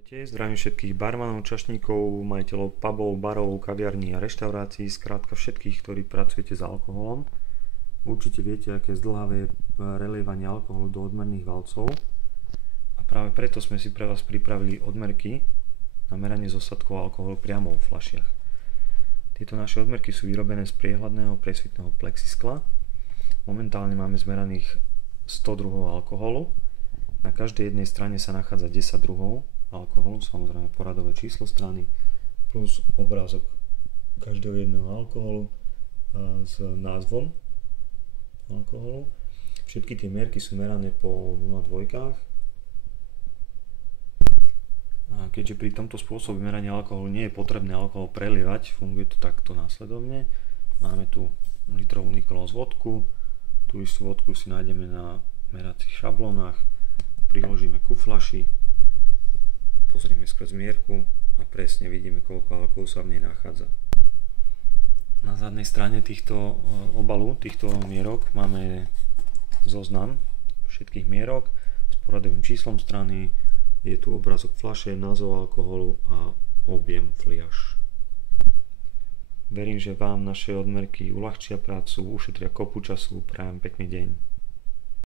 Ahojte, zdravím všetkých barmanov, čašníkov, majiteľov pubov, barov, kaviarní a reštaurácií, skrátka všetkých, ktorí pracujete s alkoholom. Určite viete, aké zdĺhavé je relievanie alkoholu do odmerných valcov a práve preto sme si pre vás pripravili odmerky na meranie zosadkov alkoholu priamo vo fľašiach. Tieto naše odmerky sú vyrobené z priehľadného presvitného plexiskla. Momentálne máme zmeraných 100 druhov alkoholu. Na každej jednej strane sa nachádza 10 druhov alkoholu, samozrejme poradové číslo strany, plus obrázok každého jedného alkoholu s názvom alkoholu. Všetky tie mierky sú merané po 0,2. A keďže pri tomto spôsobe merania alkoholu nie je potrebné alkohol prelievať, funguje to takto následovne. Máme tu litrovú Nikolos vodku, tú istú vodku si nájdeme na meracích šablónach, priložíme ku fľaši, pozrieme skrz mierku a presne vidíme, koľko alkoholu sa v nej nachádza. Na zadnej strane týchto obalu, týchto mierok máme zoznam všetkých mierok s poradovým číslom strany, je tu obrázok fľaše, názov alkoholu a objem fliaš. Verím, že vám naše odmerky uľahčia prácu, ušetria kopu času, prajem pekný deň.